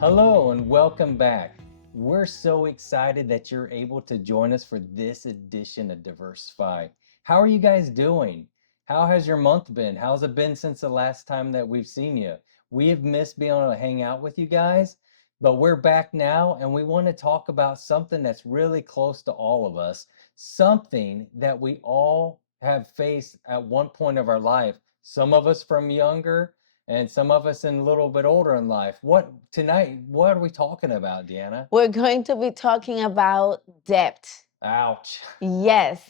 Hello and welcome back. We're so excited that you're able to join us for this edition of Diversify. How are you guys doing? How has your month been? How's it been since the last time that we've seen you? We have missed being able to hang out with you guys, but we're back now and we want to talk about something that's really close to all of us, something that we all have faced at one point of our life. Some of us from younger and some of us in a little bit older in life. What are we talking about, Deanna? We're going to be talking about debt. Ouch. Yes,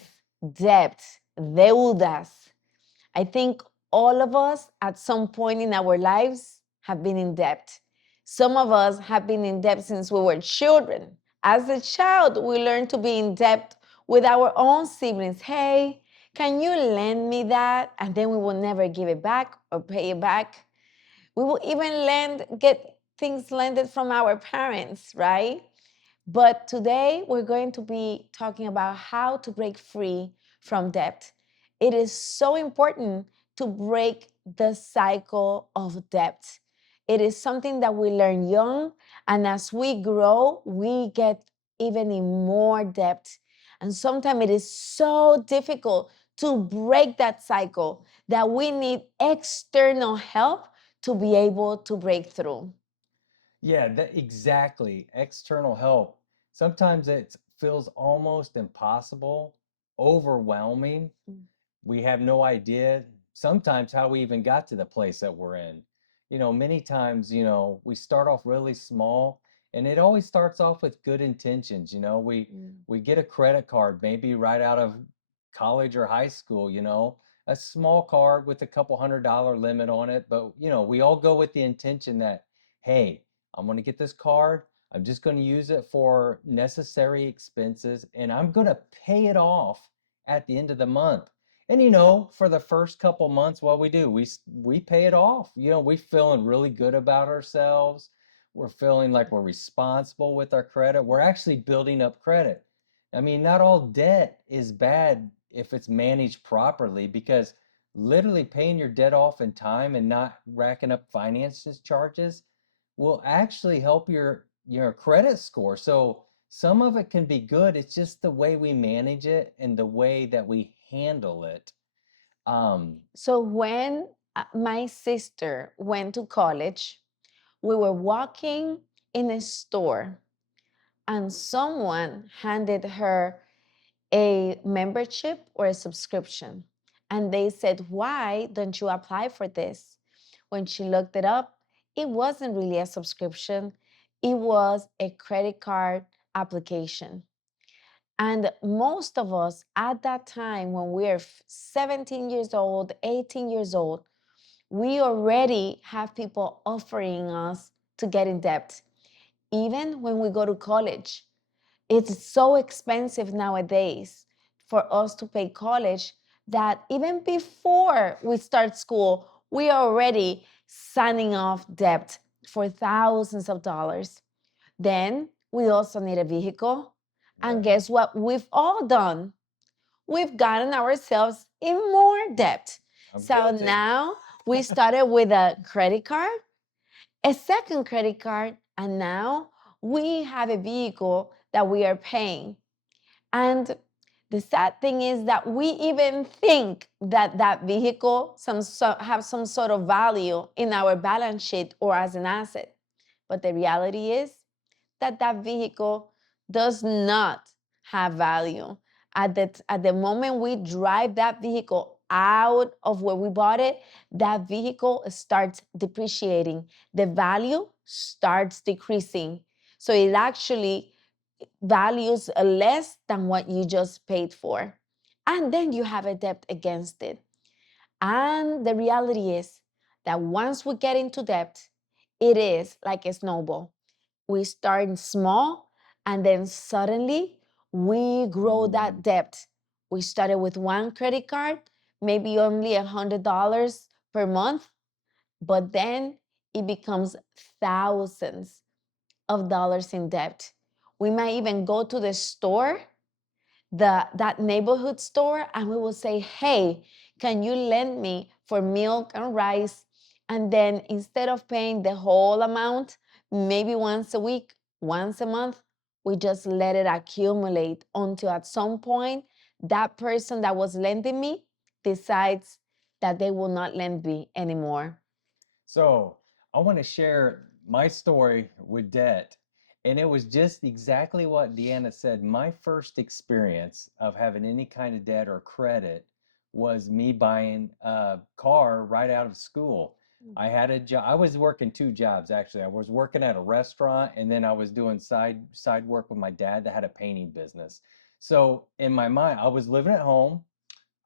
debt, deudas. I think all of us at some point in our lives have been in debt. Some of us have been in debt since we were children. As a child, we learned to be in debt with our own siblings. Hey, can you lend me that? And then we will never give it back or pay it back. We will even get things lended from our parents, right? But today we're going to be talking about how to break free from debt. It is so important to break the cycle of debt. It is something that we learn young, and as we grow, we get even in more debt. And sometimes it is so difficult to break that cycle that we need external help to be able to break through. Yeah, exactly. External help. Sometimes it feels almost impossible, overwhelming. We have no idea sometimes how we even got to the place that we're in. Many times, we start off really small and it always starts off with good intentions. We get a credit card maybe right out of college or high school, a small card with a couple $100 limit on it, but we all go with the intention that, hey, I'm going to get this card. I'm just going to use it for necessary expenses and I'm going to pay it off at the end of the month. And for the first couple months, what we do, we pay it off. We feeling really good about ourselves. We're feeling like we're responsible with our credit. We're actually building up credit. I mean, not all debt is bad if it's managed properly, because literally paying your debt off in time and not racking up finances charges will actually help your credit score. So some of it can be good. It's just the way we manage it and the way that we handle it. So when my sister went to college, we were walking in a store and someone handed her a membership or a subscription. And they said, "Why don't you apply for this?" When she looked it up, it wasn't really a subscription, it was a credit card application. And most of us at that time, when we are 17 years old, 18 years old, we already have people offering us to get in debt. Even when we go to college, it's so expensive nowadays for us to pay college that even before we start school, we are already signing off debt for thousands of dollars. Then we also need a vehicle. And Right. guess what we've all done? We've gotten ourselves in more debt. I'm So guilty. now we started with a credit card, a second credit card, and now we have a vehicle that we are paying. And the sad thing is that we even think that that vehicle have some sort of value in our balance sheet or as an asset. But the reality is that that vehicle does not have value. At the moment we drive that vehicle out of where we bought it, that vehicle starts depreciating. The value starts decreasing. So it actually values less than what you just paid for. And then you have a debt against it. And the reality is that once we get into debt, it is like a snowball. We start small and then suddenly we grow that debt. We started with one credit card, maybe only $100 per month, but then it becomes thousands of dollars in debt. We might even go to the store, that neighborhood store, and we will say, "Hey, can you lend me for milk and rice?" And then instead of paying the whole amount, maybe once a week, once a month, we just let it accumulate until at some point that person that was lending me decides that they will not lend me anymore. So I want to share my story with debt. And it was just exactly what Deanna said. My first experience of having any kind of debt or credit was me buying a car right out of school. I had a job. I was working two jobs actually. I was working at a restaurant and then I was doing side work with my dad that had a painting business. So in my mind, I was living at home.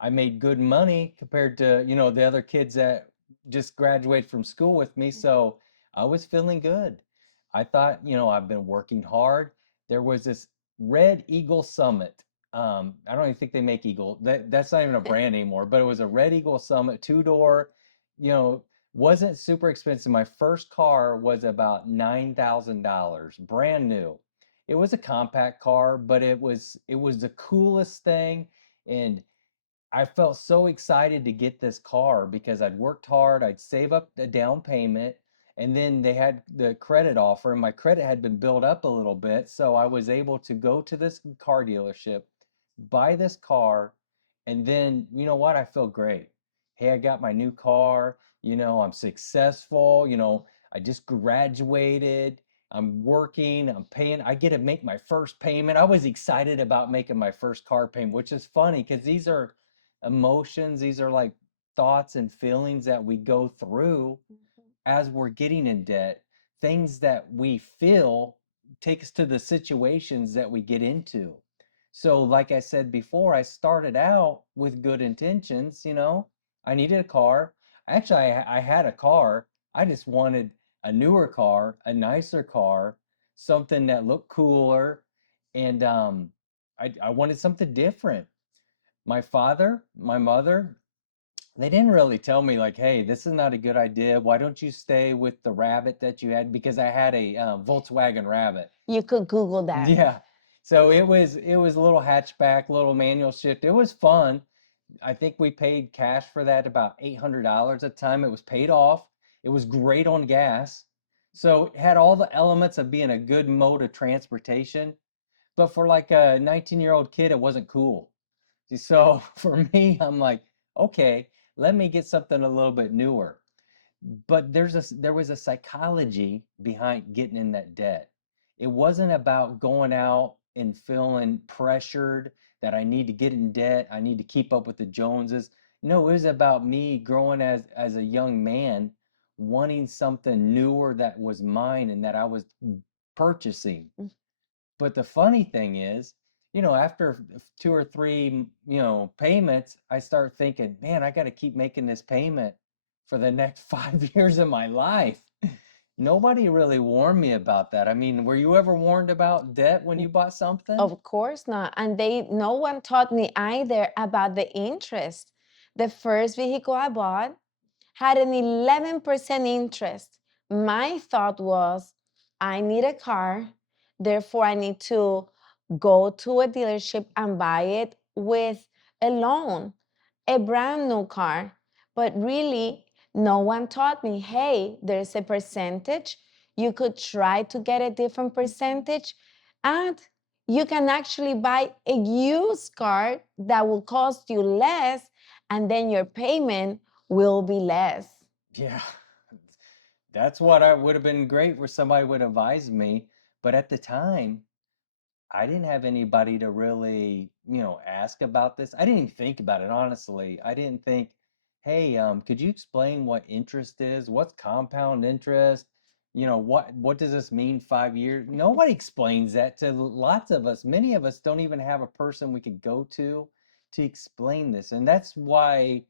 I made good money compared to, the other kids that just graduated from school with me. So I was feeling good. I thought, I've been working hard. There was this Red Eagle Summit. I don't even think they make Eagle. That's not even a brand anymore, but it was a Red Eagle Summit, two-door, you know, wasn't super expensive. My first car was about $9,000, brand new. It was a compact car, but it was the coolest thing. And I felt so excited to get this car because I'd worked hard, I'd save up the down payment, and then they had the credit offer, and my credit had been built up a little bit. So I was able to go to this car dealership, buy this car, and then you know what? I feel great. Hey, I got my new car, I'm successful, I just graduated. I'm working, I'm paying, I get to make my first payment. I was excited about making my first car payment, which is funny because these are emotions, these are like thoughts and feelings that we go through as we're getting in debt. Things that we feel take us to the situations that we get into. So, like I said before, I started out with good intentions. I needed a car. Actually, I had a car. I just wanted a newer car, a nicer car, something that looked cooler. And I wanted something different. My father, my mother, they didn't really tell me like, hey, this is not a good idea. Why don't you stay with the Rabbit that you had? Because I had a Volkswagen Rabbit. You could Google that. Yeah. So it was a little hatchback, little manual shift. It was fun. I think we paid cash for that about $800 at the time. It was paid off. It was great on gas. So it had all the elements of being a good mode of transportation. But for like a 19-year-old kid, it wasn't cool. So for me, I'm like, okay, let me get something a little bit newer. But there was a psychology behind getting in that debt. It wasn't about going out and feeling pressured that I need to get in debt, I need to keep up with the Joneses. No, it was about me growing as a young man, wanting something newer that was mine and that I was purchasing. But the funny thing is, after two or three, payments, I start thinking, man, I got to keep making this payment for the next 5 years of my life. Nobody really warned me about that. I mean, were you ever warned about debt when you bought something? Of course not. And no one taught me either about the interest. The first vehicle I bought had an 11% interest. My thought was, I need a car, therefore I need to go to a dealership and buy it with a loan, a brand new car. But really, no one taught me, hey, there's a percentage. You could try to get a different percentage, and you can actually buy a used car that will cost you less, and then your payment will be less. Yeah, that's what I would have been great where somebody would advise me. But at the time, I didn't have anybody to really, ask about this. I didn't even think about it, honestly. I didn't think, hey, could you explain what interest is? What's compound interest? What does this mean 5 years? Nobody explains that to lots of us. Many of us don't even have a person we could go to explain this. And that's why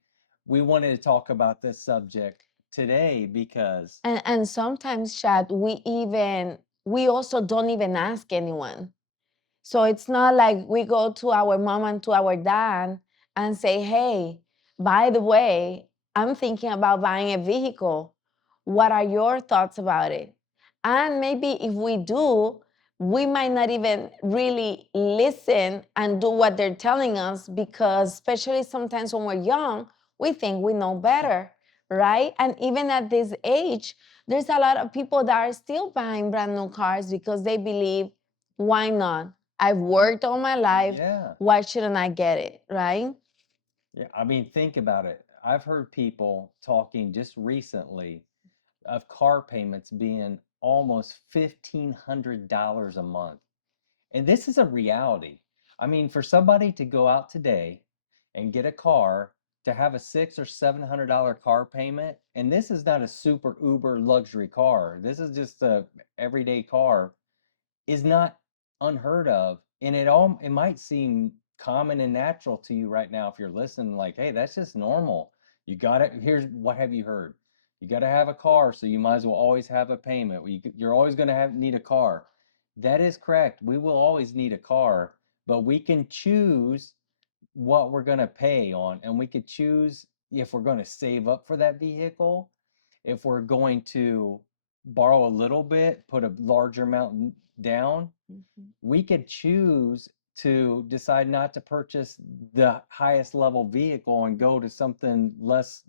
we wanted to talk about this subject today because And sometimes, Chad, we also don't even ask anyone. So it's not like we go to our mom and to our dad and say, hey, by the way, I'm thinking about buying a vehicle. What are your thoughts about it? And maybe if we do, we might not even really listen and do what they're telling us because, especially sometimes when we're young, we think we know better. right? And even at this age, there's a lot of people that are still buying brand new cars because they believe, why not? I've worked all my life. Yeah. Why shouldn't I get it, right? Yeah. I mean, think about it. I've heard people talking just recently of car payments being almost $1,500 a month. And this is a reality. I mean, for somebody to go out today and get a car to have a $600 or $700 car payment, and this is not a super uber luxury car. This is just a everyday car, is not unheard of. And it might seem common and natural to you right now if you're listening, like, hey, that's just normal. You got it. Here's what have you heard? You got to have a car, so you might as well always have a payment. You're always going to have need a car. That is correct. We will always need a car, but we can choose what we're going to pay on, and we could choose if we're going to save up for that vehicle, if we're going to borrow a little bit, put a larger amount down. We could choose to decide not to purchase the highest level vehicle and go to something less,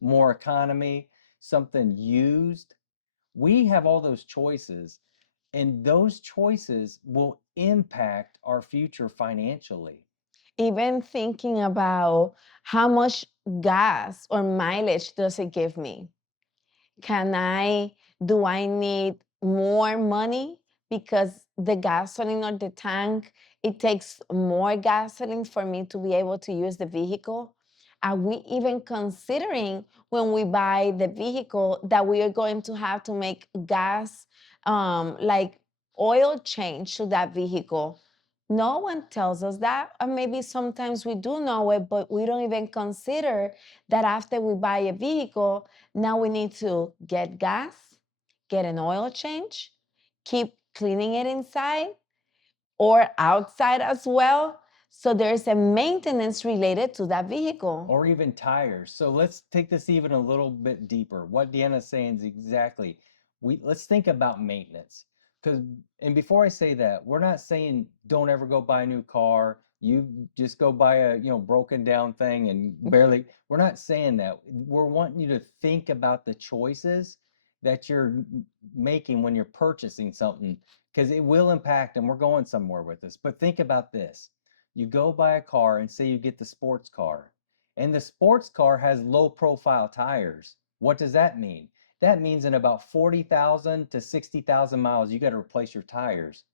more economy, something used. We have all those choices, and those choices will impact our future financially. Even thinking about how much gas or mileage does it give me? Do I need more money because the gasoline or the tank, it takes more gasoline for me to be able to use the vehicle? Are we even considering when we buy the vehicle that we are going to have to make gas, like oil change to that vehicle? No one tells us that, or maybe sometimes we do know it, but we don't even consider that after we buy a vehicle, now we need to get gas, get an oil change, keep cleaning it inside or outside as well. So there's a maintenance related to that vehicle. Or even tires. So let's take this even a little bit deeper. What Deanna's saying is exactly. Let's think about maintenance. Because and before I say that, we're not saying don't ever go buy a new car. You just go buy a, broken down thing and barely. We're not saying that. We're wanting you to think about the choices that you're making when you're purchasing something, because it will impact, and we're going somewhere with this. But think about this. You go buy a car and say you get the sports car, and the sports car has low profile tires. What does that mean? That means in about 40,000 to 60,000 miles, you got to replace your tires.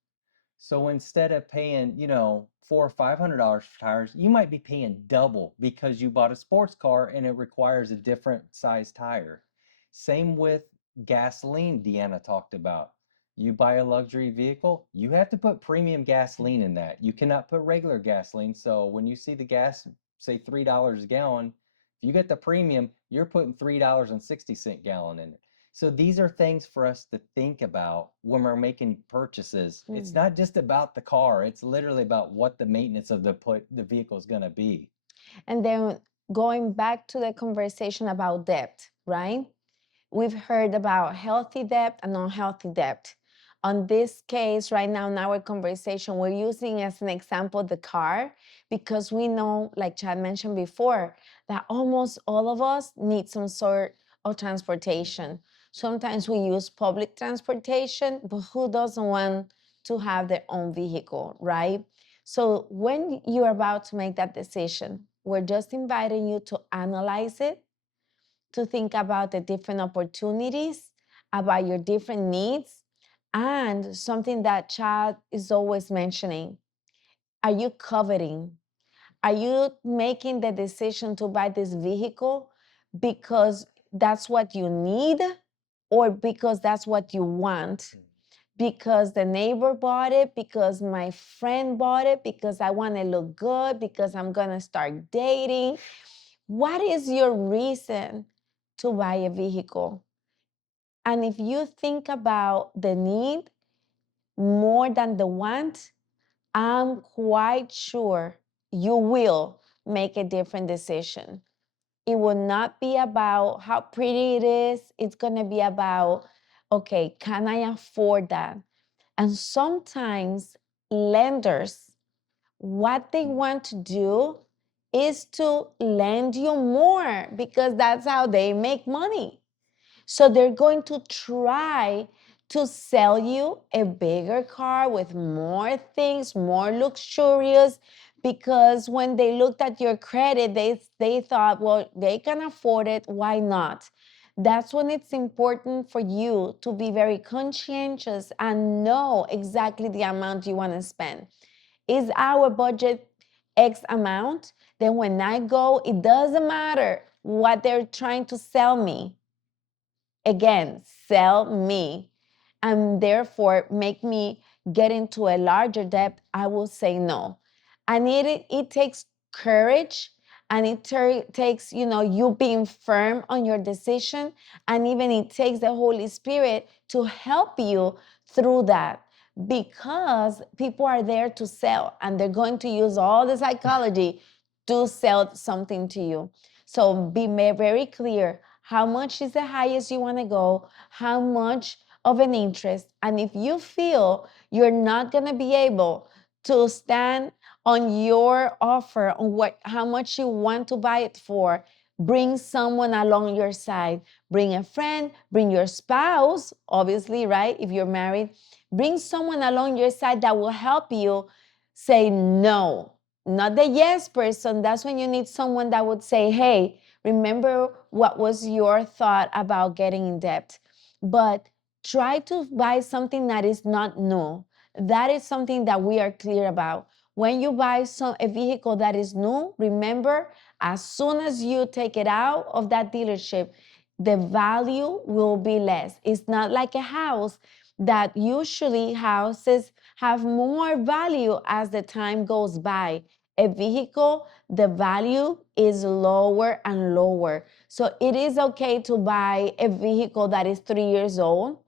So instead of paying, $400 or $500 for tires, you might be paying double because you bought a sports car and it requires a different size tire. Same with gasoline, Deanna talked about. You buy a luxury vehicle, you have to put premium gasoline in that. You cannot put regular gasoline. So when you see the gas, say $3 a gallon, if you get the premium, you're putting $3.60 gallon in it. So these are things for us to think about when we're making purchases. It's not just about the car. It's literally about what the maintenance of the vehicle is going to be. And then going back to the conversation about debt, right? We've heard about healthy debt and unhealthy debt. On this case, right now in our conversation, we're using as an example the car because we know, like Chad mentioned before, that almost all of us need some sort of transportation. Sometimes we use public transportation, but who doesn't want to have their own vehicle, right? So when you're about to make that decision, we're just inviting you to analyze it, to think about the different opportunities, about your different needs, and something that Chad is always mentioning. Are you coveting? Are you making the decision to buy this vehicle because that's what you need or because that's what you want? Because the neighbor bought it, because my friend bought it, because I want to look good, because I'm going to start dating. What is your reason to buy a vehicle? And if you think about the need more than the want, I'm quite sure you will make a different decision. It will not be about how pretty it is. It's going to be about, okay, can I afford that? And sometimes lenders, what they want to do is to lend you more because that's how they make money. So they're going to try to sell you a bigger car with more things, more luxurious, because when they looked at your credit, they thought, well, they can afford it, why not? That's when it's important for you to be very conscientious and know exactly the amount you want to spend. Is our budget X amount? Then when I go, it doesn't matter what they're trying to sell me. Again, sell me, and therefore make me get into a larger debt, I will say no. And it takes courage, and it takes, you being firm on your decision, and even it takes the Holy Spirit to help you through that, because people are there to sell, and they're going to use all the psychology to sell something to you. So be very clear, how much is the highest you want to go, how much of an interest, and if you feel you're not going to be able to stand on your offer on how much you want to buy it for, bring someone along your side. Bring a friend, bring your spouse, obviously, right? If you're married, bring someone along your side that will help you say no. Not the yes person. That's when you need someone that would say, hey, remember what was your thought about getting in debt. But try to buy something that is not new. That is something that we are clear about. When you buy a vehicle that is new, remember, as soon as you take it out of that dealership, the value will be less. It's not like a house that usually houses have more value as the time goes by. A vehicle, the value is lower and lower. So it is okay to buy a vehicle that is 3 years old,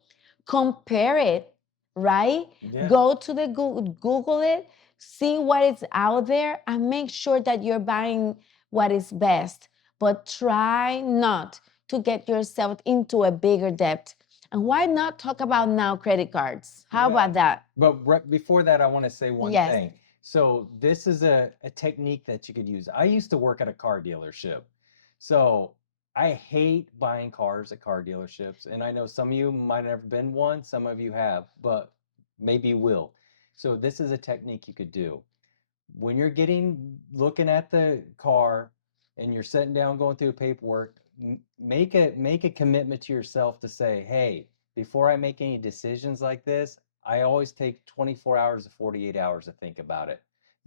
compare it, right? Yeah. Go to the Google it, see what is out there, and make sure that you're buying what is best. But try not to get yourself into a bigger debt. And why not talk about now credit cards? How about that? But before that, I want to say one Yes. thing. So this is a technique that you could use. I used to work at a car dealership. So I hate buying cars at car dealerships. And I know some of you might have never been one, some of you have, but maybe you will. So this is a technique you could do. When you're looking at the car and you're sitting down going through paperwork, make a commitment to yourself to say, hey, before I make any decisions like this, I always take 24 hours to 48 hours to think about it.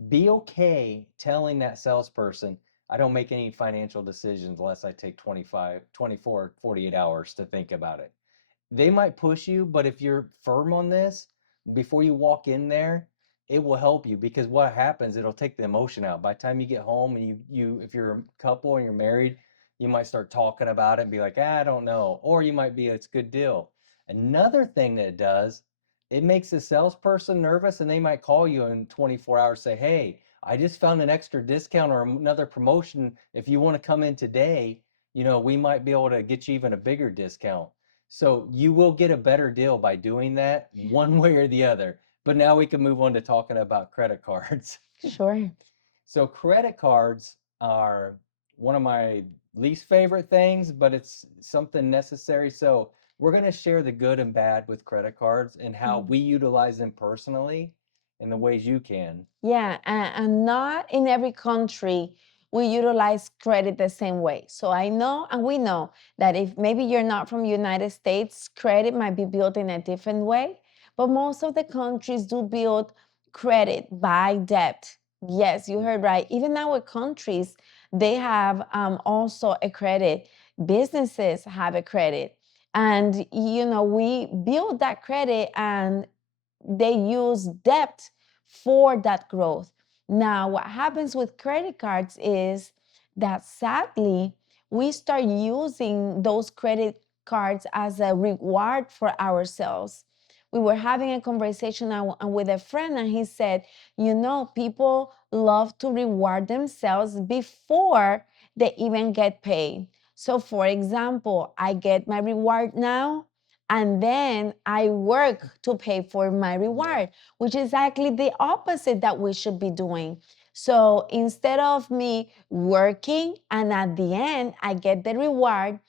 Be okay telling that salesperson, I don't make any financial decisions unless I take 25, 24, 48 hours to think about it. They might push you, but if you're firm on this, before you walk in there, it will help you, because what happens, it'll take the emotion out. By the time you get home and you if you're a couple and you're married, you might start talking about it and be like, I don't know. Or you might be, it's a good deal. Another thing that it does, it makes the salesperson nervous, and they might call you in 24 hours, say, hey, I just found an extra discount or another promotion. If you want to come in today, we might be able to get you even a bigger discount. So you will get a better deal by doing that one way or the other. But now we can move on to talking about credit cards. Sure. So credit cards are one of my least favorite things, but it's something necessary. So we're going to share the good and bad with credit cards and how we utilize them personally in the ways you can. Yeah, and not in every country we utilize credit the same way. So I know, and we know that if maybe you're not from United States, credit might be built in a different way, but most of the countries do build credit by debt. Yes, you heard right. Even our countries, they have also a credit. Businesses have a credit. And, we build that credit, and they use debt for that growth. Now, what happens with credit cards is that sadly, we start using those credit cards as a reward for ourselves. We were having a conversation with a friend, and he said, people love to reward themselves before they even get paid. So, for example, I get my reward now, and then I work to pay for my reward, which is exactly the opposite that we should be doing. So instead of me working and at the end I get the reward,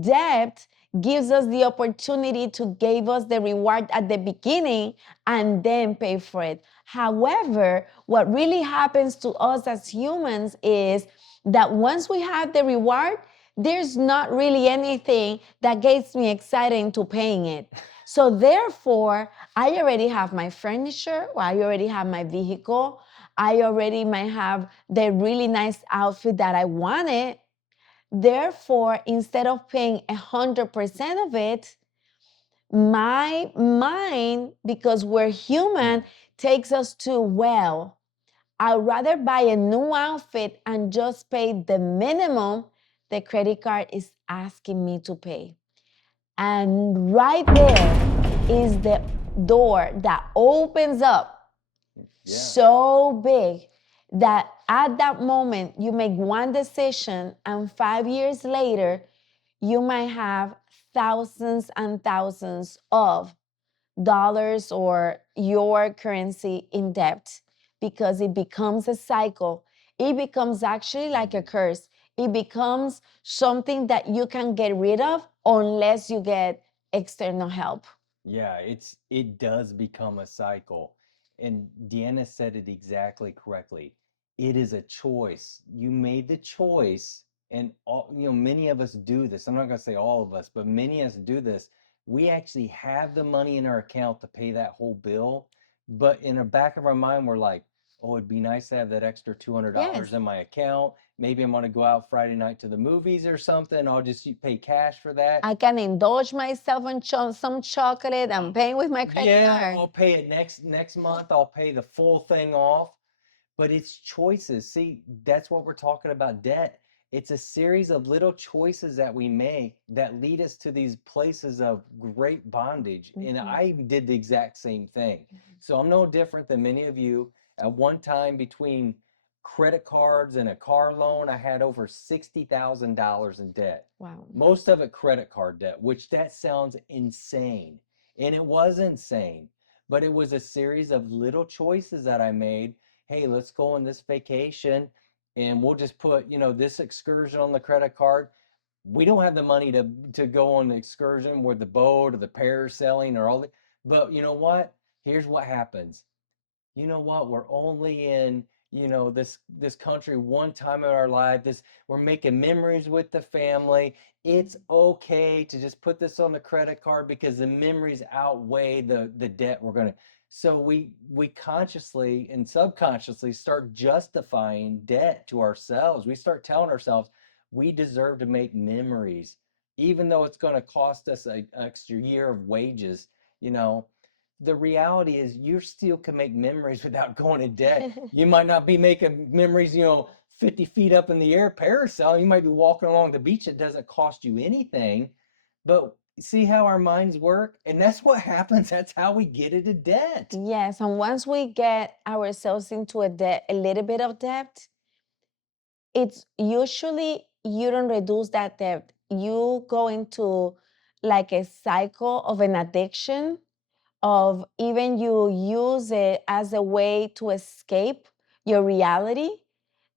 debt gives us the opportunity to give us the reward at the beginning and then pay for it. However, what really happens to us as humans is that once we have the reward, there's not really anything that gets me excited into paying it. So therefore, I already have my furniture, or I already have my vehicle, I already might have the really nice outfit that I wanted. Therefore, instead of paying 100% of it, my mind, because we're human, takes us to, well, I'd rather buy a new outfit and just pay the minimum the credit card is asking me to pay. And right there is the door that opens up so big that at that moment you make one decision, and 5 years later, you might have thousands and thousands of dollars or your currency in debt, because it becomes a cycle. It becomes actually like a curse. It becomes something that you can get rid of unless you get external help. Yeah, it does become a cycle. And Deanna said it exactly correctly. It is a choice. You made the choice, and many of us do this. I'm not going to say all of us, but many of us do this. We actually have the money in our account to pay that whole bill, but in the back of our mind, we're like, oh, it'd be nice to have that extra $200 in my account. Maybe I'm going to go out Friday night to the movies or something. I'll just pay cash for that. I can indulge myself in some chocolate. I'm paying with my credit card. I'll pay it next month. I'll pay the full thing off. But it's choices. See, that's what we're talking about, debt. It's a series of little choices that we make that lead us to these places of great bondage. And I did the exact same thing. So I'm no different than many of you. At one time, between credit cards and a car loan, I had over $60,000 in debt. Wow. Most of it credit card debt, which that sounds insane. And it was insane. But it was a series of little choices that I made. Hey, let's go on this vacation and we'll just put, this excursion on the credit card. We don't have the money to go on the excursion with the boat or the parasailing or all that. But you know what? Here's what happens. You know what? We're only in, this country one time in our life. We're making memories with the family. It's okay to just put this on the credit card because the memories outweigh the debt we're going to. So we consciously and subconsciously start justifying debt to ourselves. We start telling ourselves we deserve to make memories, even though it's going to cost us an extra year of wages. The reality is you still can make memories without going in debt. You might not be making memories, 50 feet up in the air parasailing. You might be walking along the beach. It doesn't cost you anything. But see how our minds work? And that's what happens. That's how we get into debt. Yes, and once we get ourselves into a little bit of debt, it's usually you don't reduce that debt. You go into like a cycle of an addiction, of even you use it as a way to escape your reality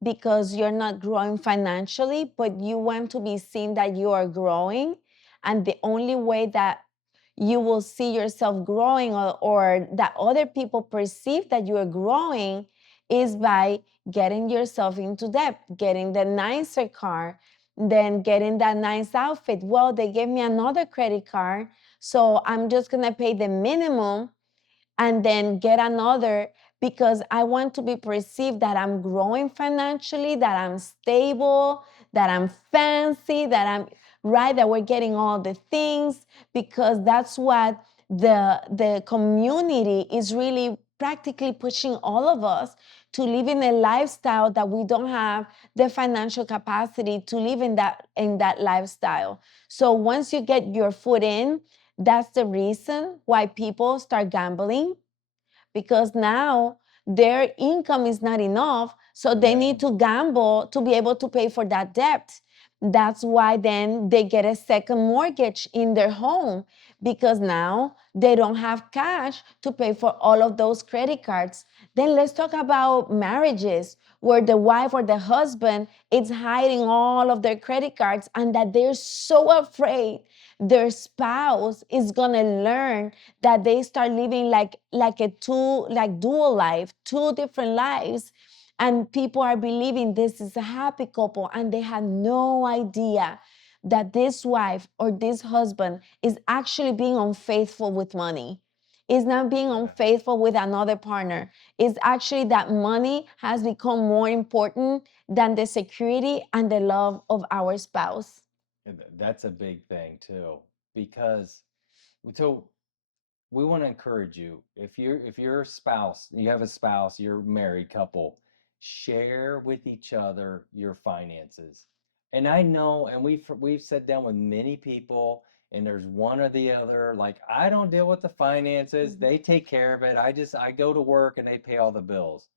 because you're not growing financially, but you want to be seen that you are growing. And the only way that you will see yourself growing, or that other people perceive that you are growing, is by getting yourself into debt, getting the nicer car, then getting that nice outfit. Well, they gave me another credit card, so I'm just gonna pay the minimum and then get another, because I want to be perceived that I'm growing financially, that I'm stable, that I'm fancy, that I'm right, that we're getting all the things, because that's what the community is really practically pushing all of us to live in a lifestyle that we don't have the financial capacity to live in that lifestyle. So once you get your foot in, that's the reason why people start gambling, because now their income is not enough, so they need to gamble to be able to pay for that debt. That's why then they get a second mortgage in their home, because now they don't have cash to pay for all of those credit cards. Then let's talk about marriages. where the wife or the husband is hiding all of their credit cards, and that they're so afraid their spouse is gonna learn that they start living like a dual life, two different lives, and people are believing this is a happy couple, and they have no idea that this wife or this husband is actually being unfaithful with money, is not being unfaithful with another partner. It's actually that money has become more important than the security and the love of our spouse. That's a big thing too, because so we want to encourage you, if you're a spouse, you have a spouse, you're a married couple, share with each other your finances. And I know, and we've sat down with many people, and there's one or the other, like, I don't deal with the finances, they take care of it, I go to work and they pay all the bills.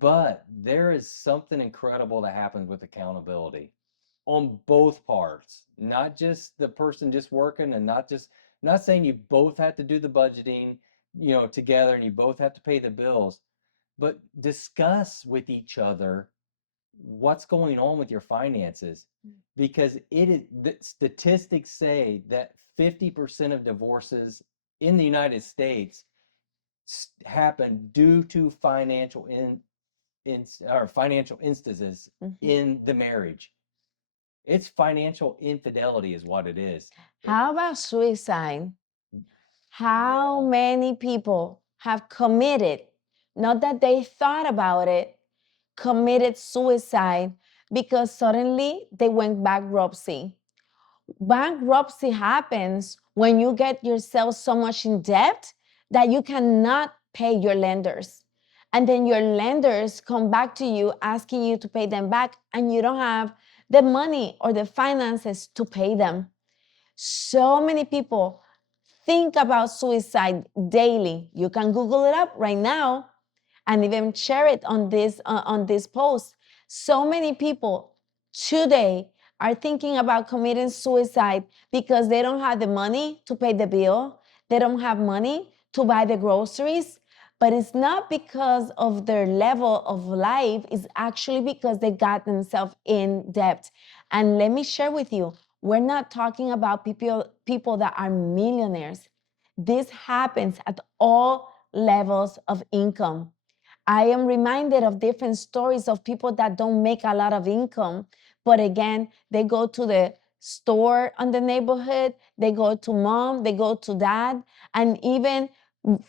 But there is something incredible that happens with accountability on both parts, not just the person just working, and not saying you both have to do the budgeting, together, and you both have to pay the bills, but discuss with each other what's going on with your finances, because the statistics say that 50% of divorces in the United States happen due to financial instances in the marriage. It's financial infidelity is what it is. How about suicide? How many people have committed, not that they thought about it, committed suicide because suddenly they went bankruptcy? Bankruptcy happens when you get yourself so much in debt that you cannot pay your lenders. And then your lenders come back to you asking you to pay them back, and you don't have the money or the finances to pay them. So many people think about suicide daily. You can Google it up right now and even share it on this post. So many people today are thinking about committing suicide because they don't have the money to pay the bill. They don't have money to buy the groceries. But it's not because of their level of life, it's actually because they got themselves in debt. And let me share with you, we're not talking about people that are millionaires. This happens at all levels of income. I am reminded of different stories of people that don't make a lot of income, but again, they go to the store on the neighborhood, they go to mom, they go to dad, and even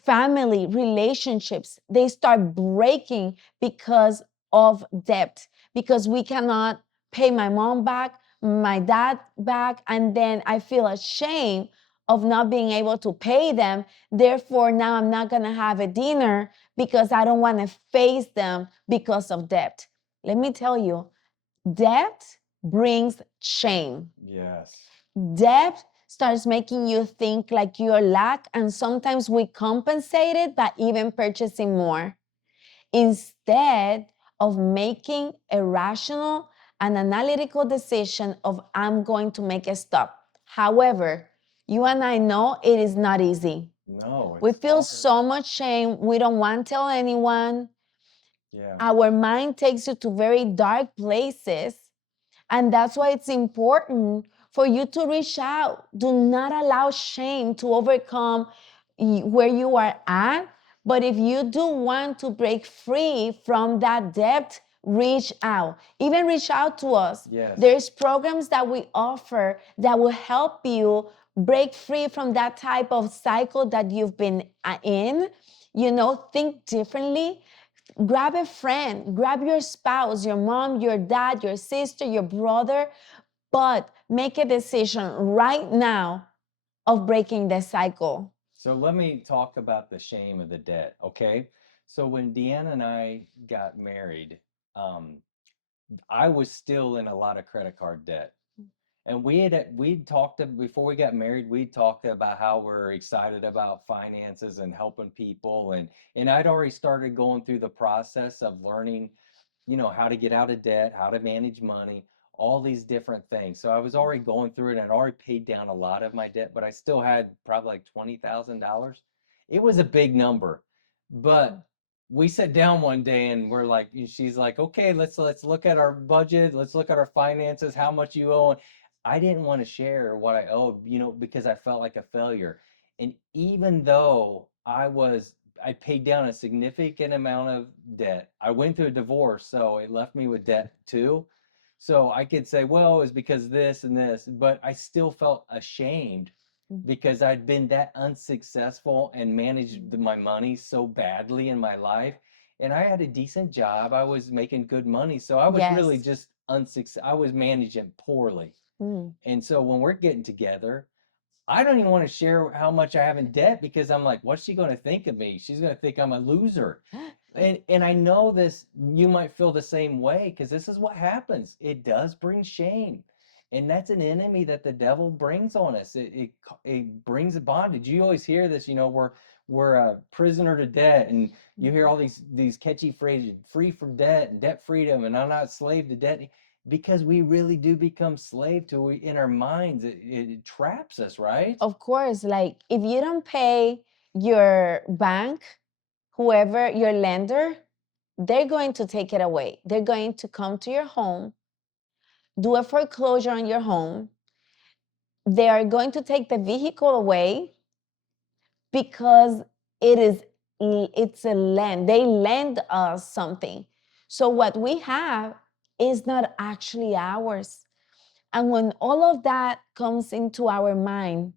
family relationships, they start breaking because of debt, because we cannot pay my mom back, my dad back, and then I feel ashamed of not being able to pay them. Therefore, now I'm not going to have a dinner because I don't want to face them because of debt. Let me tell you, debt brings shame. Yes. Debt starts making you think like you're lack, and sometimes we compensate it by even purchasing more instead of making a rational and analytical decision of I'm going to make a stop. However, you and I know it is not easy. No, We it's feel hard. so much shame. We don't want to tell anyone. Yeah. Our mind takes you to very dark places. And that's why it's important for you to reach out. Do not allow shame to overcome where you are at. But if you do want to break free from that debt, reach out. Even reach out to us. Yes. There's programs that we offer that will help you break free from that type of cycle that you've been in. Think differently. Grab a friend, grab your spouse, your mom, your dad, your sister, your brother, but make a decision right now of breaking the cycle. So let me talk about the shame of the debt, okay? So when Deanna and I got married, um, I was still in a lot of credit card debt. And we'd talked before we got married, we talked about how we're excited about finances and helping people, and I'd already started going through the process of learning, how to get out of debt, how to manage money, all these different things. So I was already going through it, and I'd already paid down a lot of my debt, but I still had probably like $20,000. It was a big number, but we sat down one day and we're like, she's like, okay, let's look at our budget, let's look at our finances, how much you owe. I didn't want to share what I owed, because I felt like a failure. And even though I paid down a significant amount of debt. I went through a divorce, so it left me with debt too. So I could say, well, it's because this and this, but I still felt ashamed because I'd been that unsuccessful and managed my money so badly in my life. And I had a decent job. I was making good money. So I was really Yes. just unsuccessful. I was managing poorly. And so when we're getting together, I don't even want to share how much I have in debt because I'm like, what's she going to think of me? She's going to think I'm a loser. And I know this, you might feel the same way because this is what happens. It does bring shame. And that's an enemy that the devil brings on us. It brings a bondage. You always hear this, we're a prisoner to debt, and you hear all these catchy phrases, free from debt and debt freedom, and I'm not slave to debt, because we really do become slave to it in our minds. It traps us, right? Of course, like if you don't pay your bank, whoever your lender, they're going to take it away. They're going to come to your home, do a foreclosure on your home. They are going to take the vehicle away because it's a land. They lend us something. So what we have is not actually ours. And when all of that comes into our mind,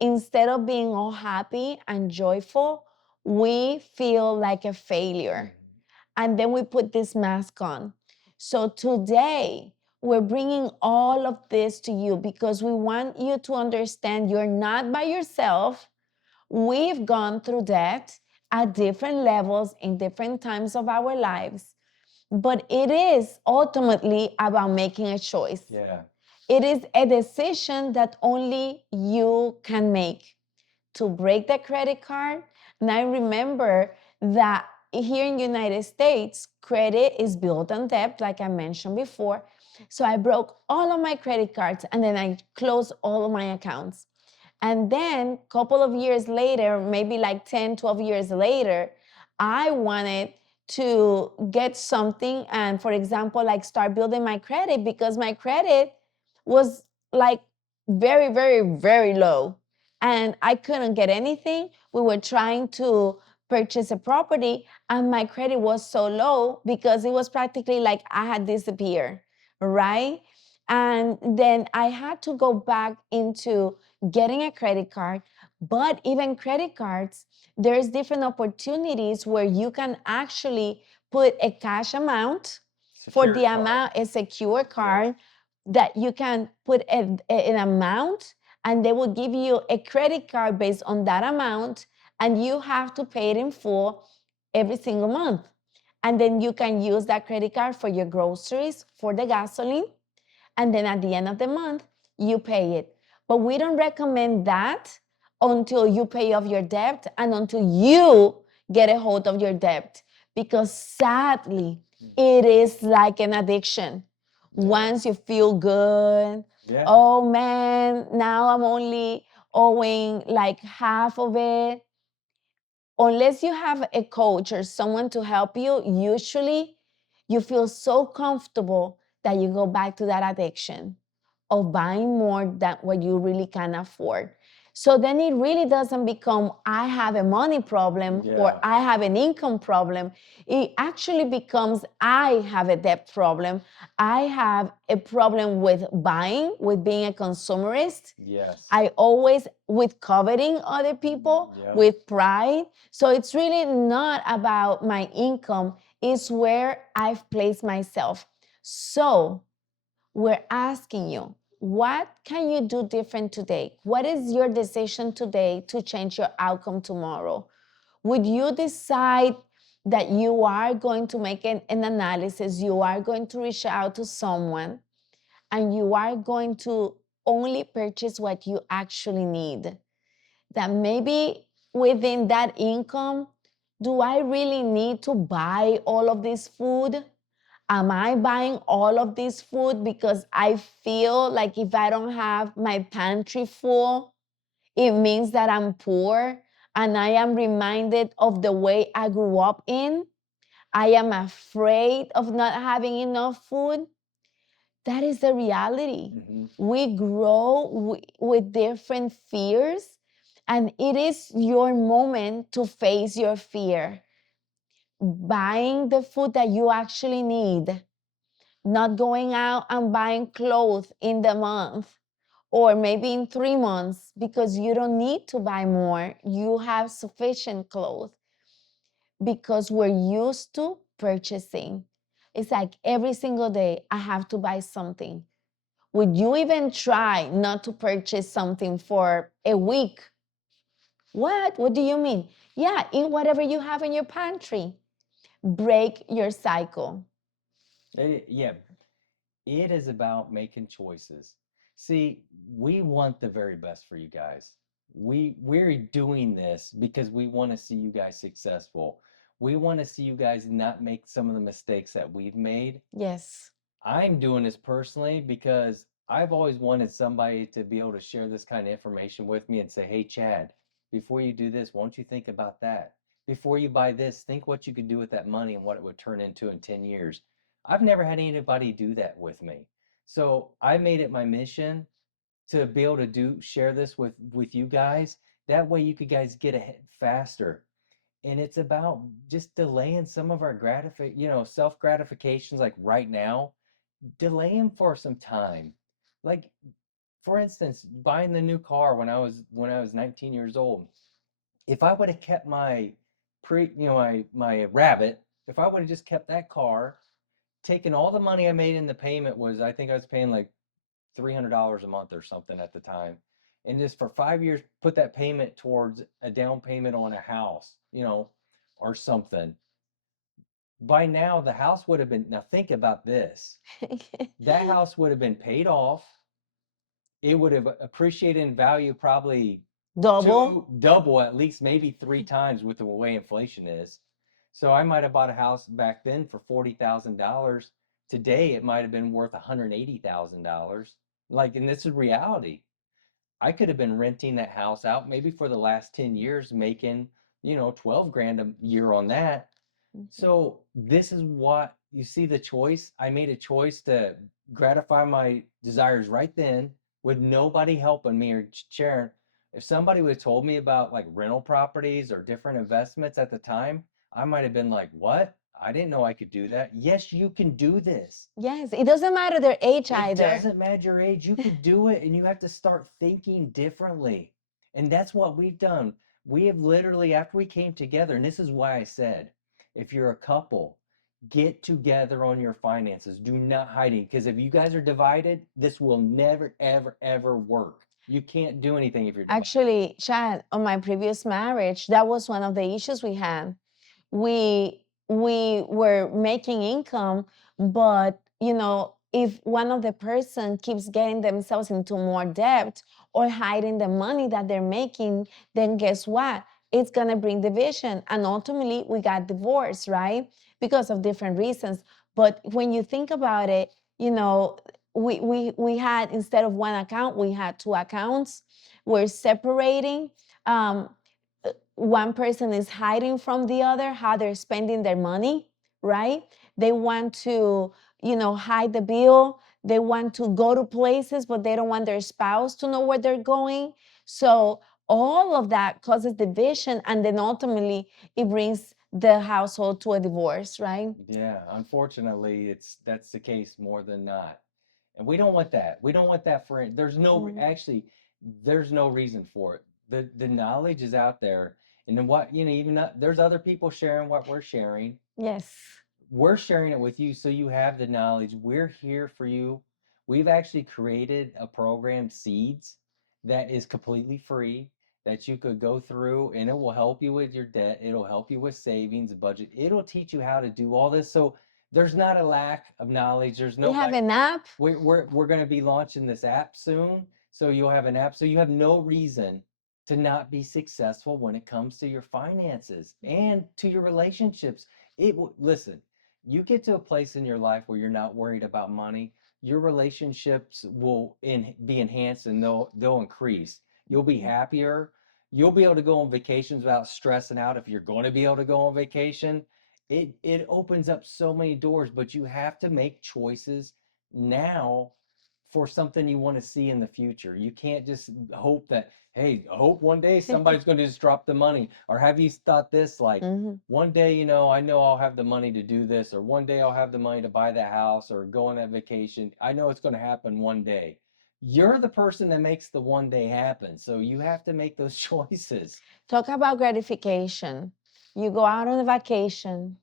instead of being all happy and joyful, we feel like a failure. And then we put this mask on. So today, we're bringing all of this to you because we want you to understand you're not by yourself. We've gone through that at different levels in different times of our lives, but it is ultimately about making a choice. Yeah. It is a decision that only you can make to break the credit card. And I remember that here in the United States, credit is built on debt, like I mentioned before. So I broke all of my credit cards and then I closed all of my accounts. And then a couple of years later, maybe like 10, 12 years later, I wanted to get something and, for example, like start building my credit because my credit was like very, very, very low and I couldn't get anything. We were trying to purchase a property and my credit was so low because it was practically like I had disappeared, right? And then I had to go back into getting a credit card. But even credit cards, there's different opportunities where you can actually put a cash amount for Secure the card. amount, a secure card that you can put an amount and they will give you a credit card based on that amount and you have to pay it in full every single month. And then you can use that credit card for your groceries, for the gasoline, and then at the end of the month, you pay it. But we don't recommend that until you pay off your debt and until you get a hold of your debt. Because sadly, it is like an addiction. Once you feel good, oh man, now I'm only owing like half of it. Unless you have a coach or someone to help you, usually you feel so comfortable that you go back to that addiction of buying more than what you really can afford. So then it really doesn't become I have a money problem or I have an income problem. It actually becomes I have a debt problem. I have a problem with buying, with being a consumerist. Yes. I always with coveting other people, with pride. So it's really not about my income, it's where I've placed myself. So we're asking you, what can you do different today? What is your decision today to change your outcome tomorrow? Would you decide that you are going to make an analysis, you are going to reach out to someone, and you are going to only purchase what you actually need? That maybe within that income, do I really need to buy all of this food? Am I buying all of this food because I feel like if I don't have my pantry full, it means that I'm poor and I am reminded of the way I grew up in, I am afraid of not having enough food. That is the reality. We grow with different fears, and it is your moment to face your fear. Buying the food that you actually need, not going out and buying clothes in the month or maybe in 3 months because you don't need to buy more. You have sufficient clothes because we're used to purchasing. It's like every single day I have to buy something. Would you even try not to purchase something for a week? What? What do you mean? Yeah, eat whatever you have in your pantry. Break your cycle. Yeah, it is about making choices. See, we want the very best for you guys. We're doing this because we want to see you guys successful. We want to see you guys not make some of the mistakes that we've made. Yes. I'm doing this personally because I've always wanted somebody to be able to share this kind of information with me and say, hey, Chad, before you do this, won't you think about that? Before you buy this, think what you could do with that money and what it would turn into in 10 years. I've never had anybody do that with me. So I made it my mission to be able to share this with you guys. That way you could guys get ahead faster. And it's about just delaying some of our self gratifications like right now, delay them for some time. Like for instance, buying the new car when I was 19 years old. If I would have kept my my rabbit, if I would have just kept that car, taken all the money I made in the payment was I think I was paying like $300 a month or something at the time. And just for 5 years, put that payment towards a down payment on a house, or something. By now, the house would have been, now think about this. That house would have been paid off. It would have appreciated in value probably Double. double, at least maybe three times with the way inflation is. So I might have bought a house back then for $40,000. Today it might have been worth $180,000. Like, and this is reality. I could have been renting that house out maybe for the last 10 years, making, 12 grand a year on that. So this is what you see the choice. I made a choice to gratify my desires right then with nobody helping me or sharing. If somebody would have told me about like rental properties or different investments at the time, I might have been like, what? I didn't know I could do that. Yes, you can do this. Yes, it doesn't matter their age It either. doesn't matter your age. You could do it, and you have to start thinking differently. And that's what we've done. We have literally, after we came together, and this is why I said, if you're a couple, get together on your finances. Do not hide it. Because if you guys are divided, this will never, ever, ever work. You can't do anything if you're divided. Actually, Chad, on my previous marriage, that was one of the issues we had. We were making income, but if one of the person keeps getting themselves into more debt or hiding the money that they're making, then guess what? It's gonna bring division, and ultimately we got divorced, right? Because of different reasons. But when you think about it, we had, instead of one account, we had two accounts. We're separating. One person is hiding from the other how they're spending their money, right? They want to, hide the bill. They want to go to places, but they don't want their spouse to know where they're going. So all of that causes division, and then ultimately it brings the household to a divorce, right? Yeah, unfortunately, that's the case more than not. And we don't want that. We don't want that for there's no actually there's no reason for it. The knowledge is out there. And then what, even there's other people sharing what we're sharing. Yes. We're sharing it with you so you have the knowledge. We're here for you. We've actually created a program, Seeds, that is completely free that you could go through, and it will help you with your debt. It'll help you with savings, budget. It'll teach you how to do all this. So there's not a lack of knowledge. There's no We have lack. an app. We're going to be launching this app soon. So you'll have an app. So you have no reason to not be successful when it comes to your finances and to your relationships. Listen, you get to a place in your life where you're not worried about money, your relationships will be enhanced, and they'll increase. You'll be happier. You'll be able to go on vacations without stressing out if you're going to be able to go on vacation. It opens up so many doors, but you have to make choices now for something you want to see in the future. You can't just hope that, hey, I hope one day somebody's going to just drop the money. Or have you thought this, like, Hmm. one day, I know I'll have the money to do this, or one day I'll have the money to buy that house or go on that vacation. I know it's going to happen one day. You're the person that makes the one day happen. So you have to make those choices. Talk about gratification. You go out on a vacation,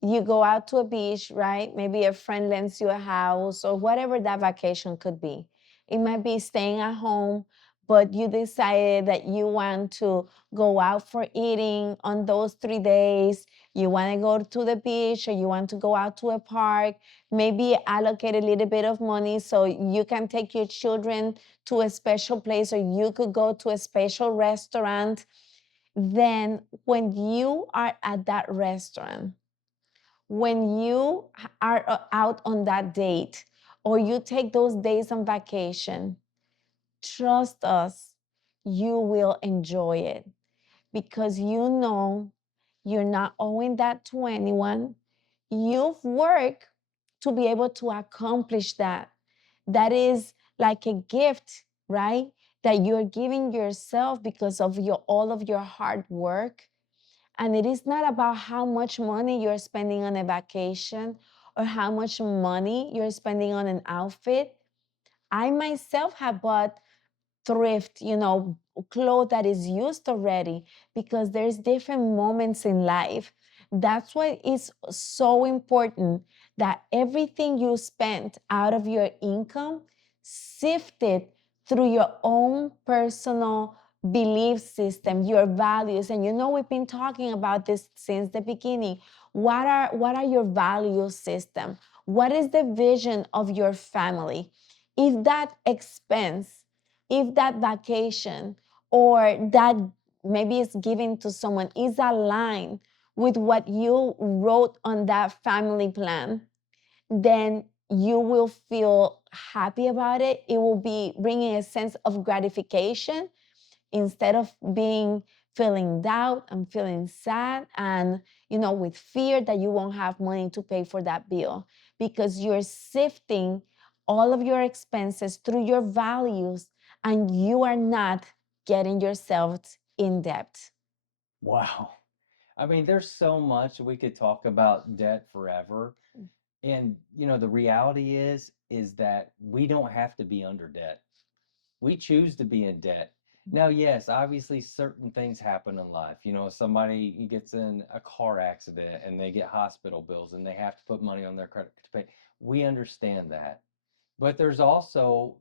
you go out to a beach, right? Maybe a friend lends you a house or whatever that vacation could be. It might be staying at home, but you decided that you want to go out for eating on those 3 days. You want to go to the beach or you want to go out to a park. Maybe allocate a little bit of money so you can take your children to a special place or you could go to a special restaurant. Then, when you are at that restaurant, when you are out on that date or you take those days on vacation, trust us, you will enjoy it because you know you're not owing that to anyone. You've worked to be able to accomplish that. That is like a gift, right? That you're giving yourself because of all of your hard work. And it is not about how much money you're spending on a vacation or how much money you're spending on an outfit. I myself have bought thrift, clothes that is used already because there's different moments in life. That's why it's so important that everything you spend out of your income, sift it through your own personal belief system, your values. And we've been talking about this since the beginning. What are your value system? What is the vision of your family? If that expense, if that vacation, or that maybe it's given to someone is aligned with what you wrote on that family plan, then you will feel happy about it. It will be bringing a sense of gratification instead of feeling doubt and feeling sad and with fear that you won't have money to pay for that bill, because you're sifting all of your expenses through your values and you are not getting yourself in debt. Wow. I mean, there's so much we could talk about debt forever. And, the reality is that we don't have to be under debt. We choose to be in debt. Now, yes, obviously certain things happen in life. Somebody gets in a car accident and they get hospital bills and they have to put money on their credit to pay. We understand that. But there's also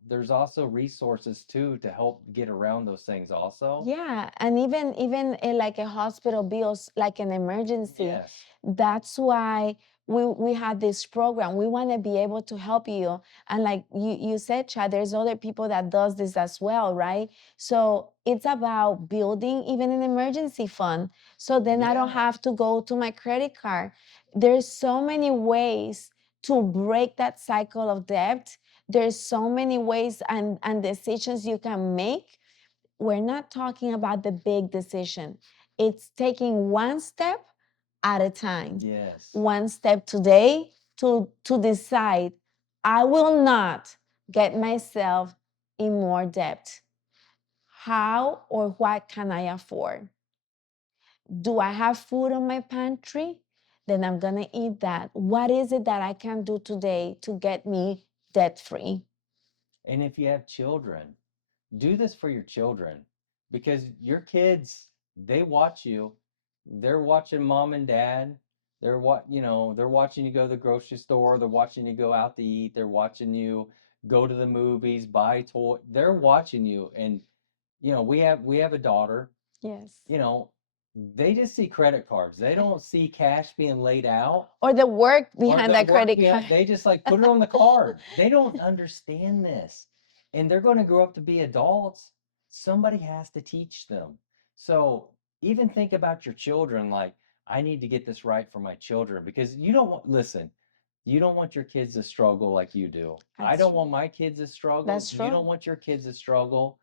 resources too to help get around those things also. Yeah, and even like a hospital bills, like an emergency. Yes. That's why we had this program. We want to be able to help you. And like you said, Chad, there's other people that does this as well, right? So it's about building even an emergency fund. So then I don't Yeah. have to go to my credit card. There's so many ways to break that cycle of debt. There's so many ways and decisions you can make. We're not talking about the big decision. It's taking one step at a time. Yes. One step today to decide I will not get myself in more debt. How or what can I afford? Do I have food on my pantry? Then I'm going to eat that. What is it that I can do today to get me debt free? And if you have children, do this for your children, because your kids, they watch you. They're watching mom and dad. They're watching you go to the grocery store, they're watching you go out to eat, they're watching you go to the movies, buy toy. They're watching you. And we have a daughter, Yes. you know, they just see credit cards. They don't see cash being laid out Or the work or behind the that work credit card. behind. They just like put it on the card. They don't understand this. And they're going to grow up to be adults. Somebody has to teach them. So even think about your children, like, I need to get this right for my children, because listen, you don't want your kids to struggle like you do. I That's don't true. want my kids to struggle. That's You don't true. want your kids to struggle.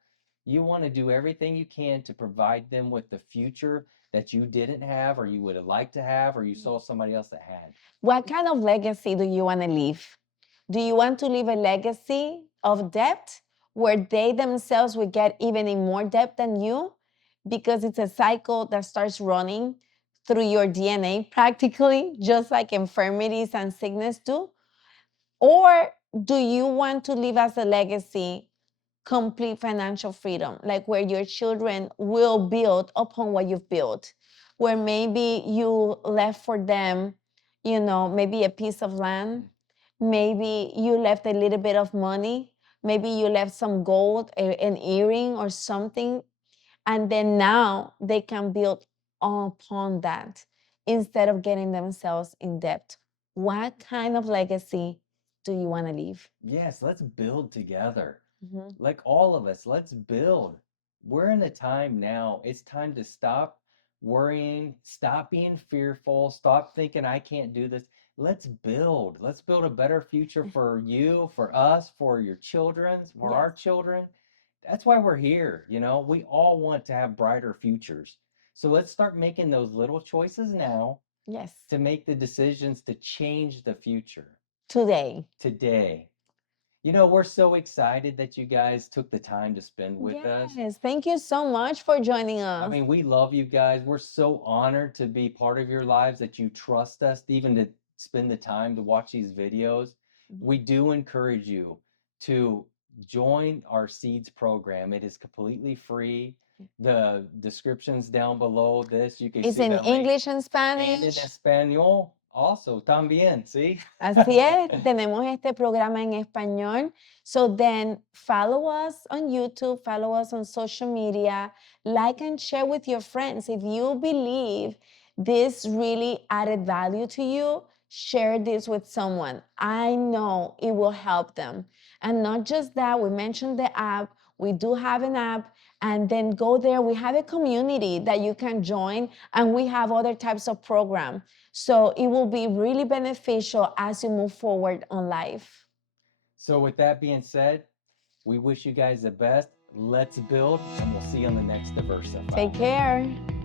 You want to do everything you can to provide them with the future that you didn't have, or you would have liked to have, or you saw somebody else that had. What kind of legacy do you want to leave? Do you want to leave a legacy of debt where they themselves will get even in more debt than you because it's a cycle that starts running through your DNA practically, just like infirmities and sickness do? Or do you want to leave as a legacy complete financial freedom, like where your children will build upon what you've built, where maybe you left for them, maybe a piece of land, maybe you left a little bit of money, maybe you left some gold, an earring or something, and then now they can build upon that instead of getting themselves in debt. What kind of legacy do you want to leave? Yes, let's build together. Mhm. Like all of us, let's build. We're in a time now. It's time to stop worrying, stop being fearful, stop thinking I can't do this. Let's build. Let's build a better future for you, for us, for your children, for our Yes. children. That's why we're here. We all want to have brighter futures. So let's start making those little choices now Yes. to make the decisions to change the future Today. today. We're so excited that you guys took the time to spend with us. Yes. Thank you so much for joining I us. mean, we love you guys. We're so honored to be part of your lives, that you trust us, even to spend the time to watch these videos. We do encourage you to join our Seeds program. It is completely free. The descriptions down below this, you can It's see in the link. English and And in Spanish. Español also, también, ¿sí? Así es, tenemos este programa en español. So then follow us on YouTube, follow us on social media, like and share with your friends. If you believe this really added value to you, share this with someone. I know it will help them. And not just that, we mentioned the app. We do have an app. And then go there. We have a community that you can join, and we have other types of programs. So it will be really beneficial as you move forward on life. So, with that being said, we wish you guys the best. Let's build, and we'll see you on the next Diversify. Take care.